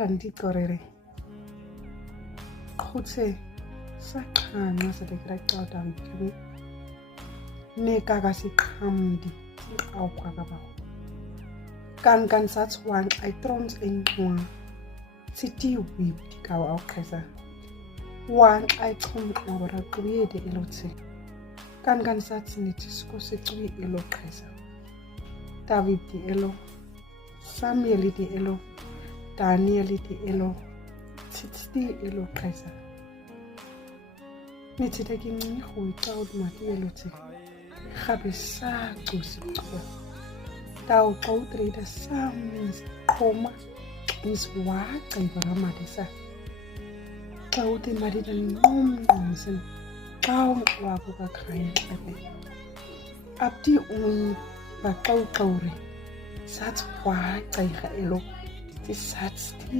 Andicorere qhutse saqhanqa selekiraxaw David nekaka siqhamdi siqawqakabaho kan sats wan ay trons engqwa siti wib dikaw awqhesa wan ay chumqa wara quyede elotse kan sats nitisko siqwi eloqhesa David di elo Samuel di elo Daniel di elo titsti elo qhesa nithita ke nqho ixawud mati elotse gabe sa qosiqwa taw qawtrida samis qoma is waqa ibaramade sa qawte madida nomnomsen qaw wako ka khaya abe abdi ba qawqawre sats waqa iga elo ti sats ti